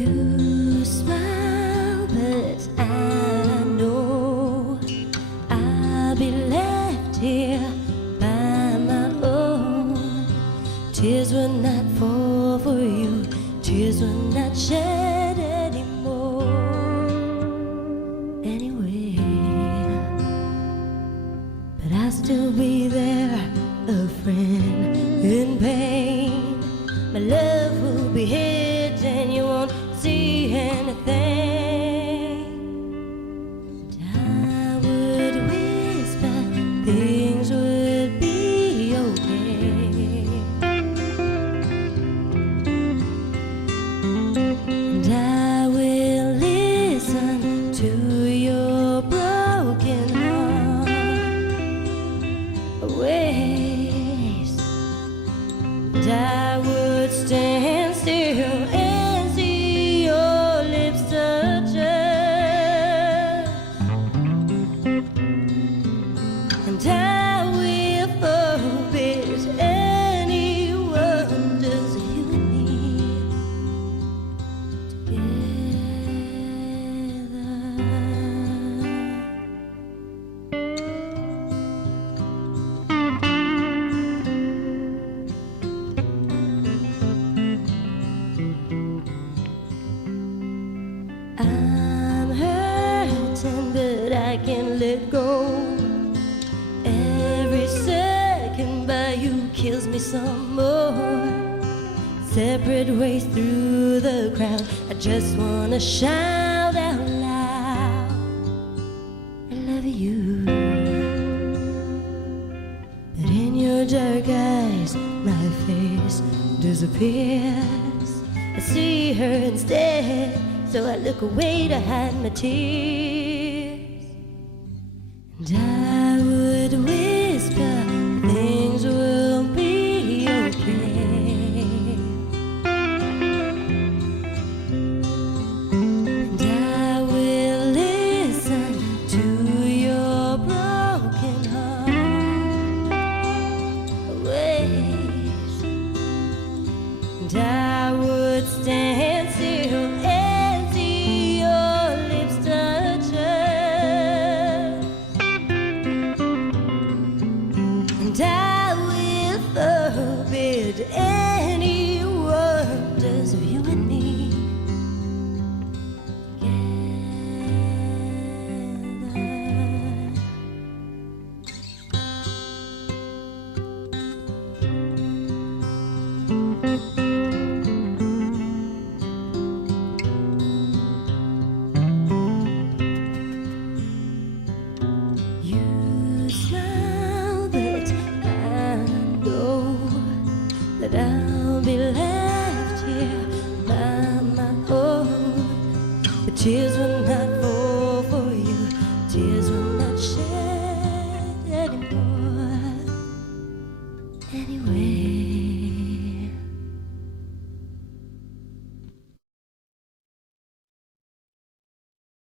You smile, but I know I'll be left here by my own. Tears will not fall for you, tears will not shed anymore. Anyway, but I'll still be there, a friend in pain. My love will be hidden, you won't see anything. I would whisper things would be okay, and I will listen to your broken heart ways, and I would stand still and see your lips touch us, and I will forbid any wonders you and me I'm hurting, but I can't let go. Every second by you kills me some more. Separate ways through the crowd, I just wanna shout out loud, I love you. But in your dark eyes, my face disappears. I see her instead, so I look away to hide my tears. And